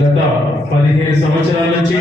గత పదిహేను సంవత్సరాల నుంచి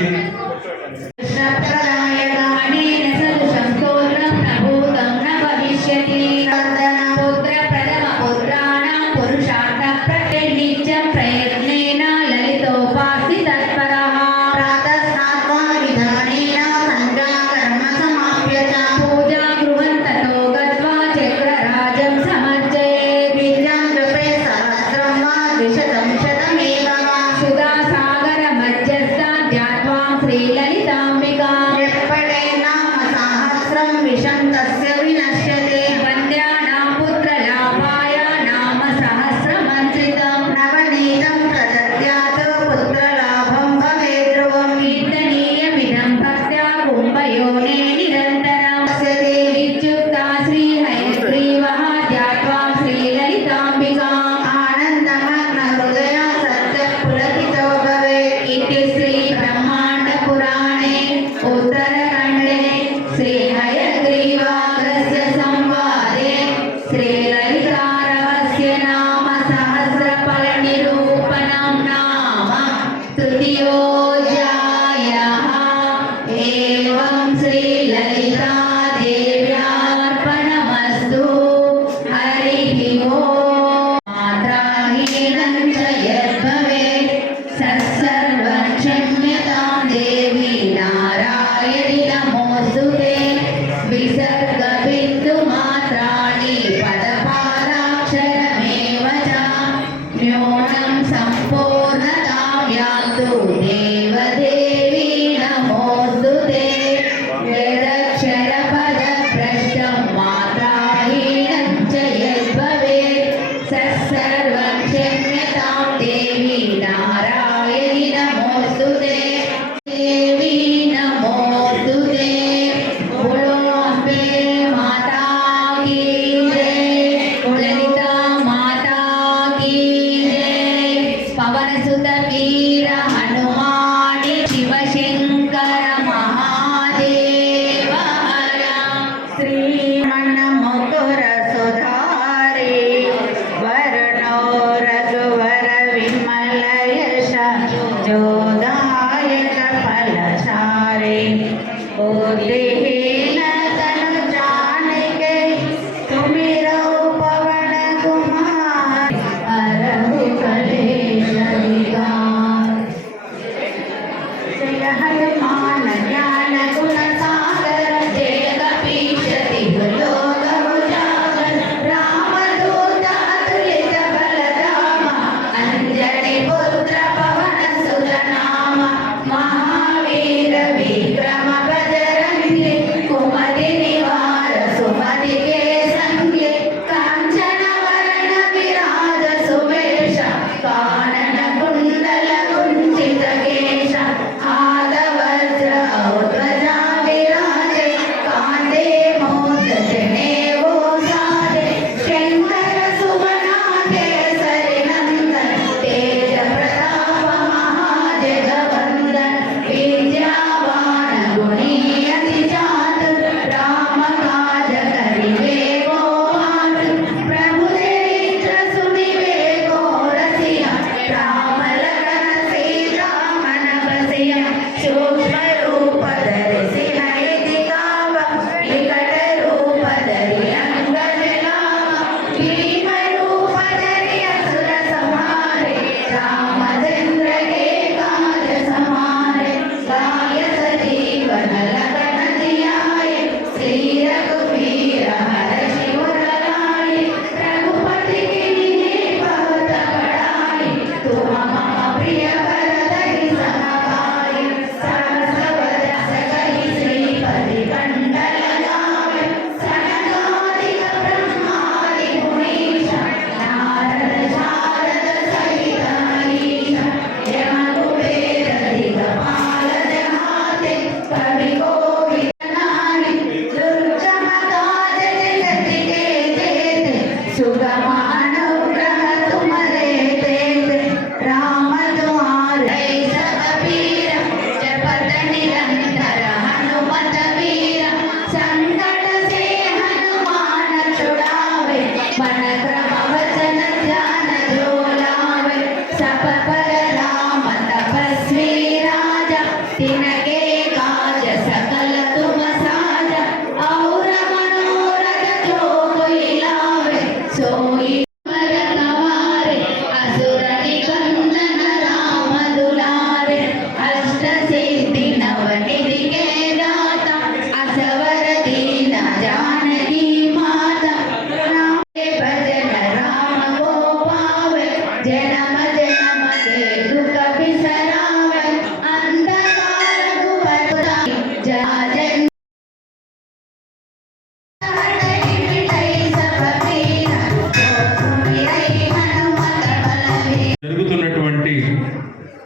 జరుగుతున్నటువంటి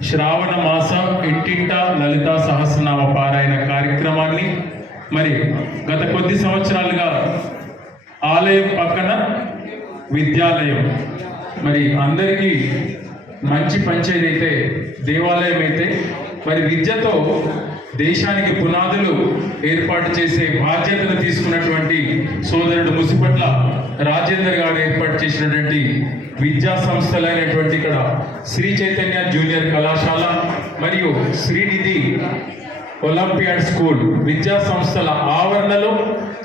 శ్రావణ మాస ఇంటింట లలిత సహస్రనామ పారాయణ కార్యక్రమాన్ని మరి గత కొద్ది సంవత్సరాలుగా ఆలయం పక్కన విద్యాలయం మరి అందరికీ మంచి పంచేదైతే దేవాలయం అయితే మరి విద్యతో దేశానికి పునాదులు ఏర్పాటు చేసే బాధ్యతను తీసుకున్నటువంటి సోదరుడు ముసిపట్ల రాజేందర్ గారు ఏర్పాటు చేసినటువంటి విద్యా సంస్థలైనటువంటి ఇక్కడ శ్రీ చైతన్య జూనియర్ కళాశాల మరియు శ్రీనిధి ఒలింపియాడ్ స్కూల్ విద్యా సంస్థల ఆవరణలో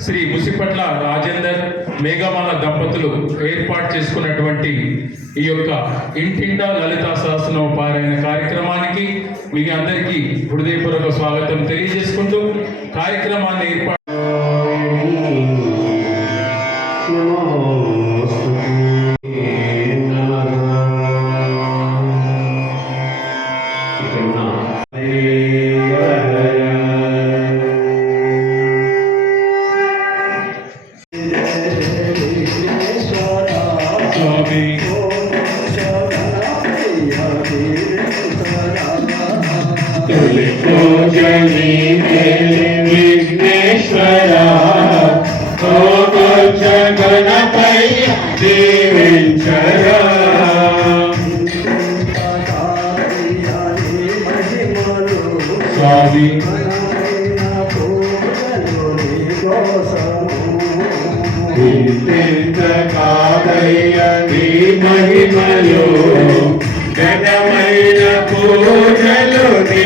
శ్రీ ముసిపట్ల రాజేందర్ మేఘమాల దంపతులు ఏర్పాటు చేసుకున్నటువంటి ఈ యొక్క ఇంటిండా లలిత సహస్రనామ పారైన కార్యక్రమానికి మీ అందరికీ హృదయపూర్వక స్వాగతం తెలియజేసుకుంటూ కార్యక్రమాన్ని ఏర్పాటు మహిమలో ఘనమైన పూజలు నీ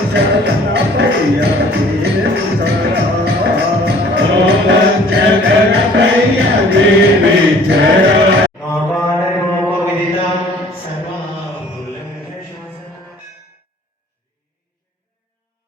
Obrigado.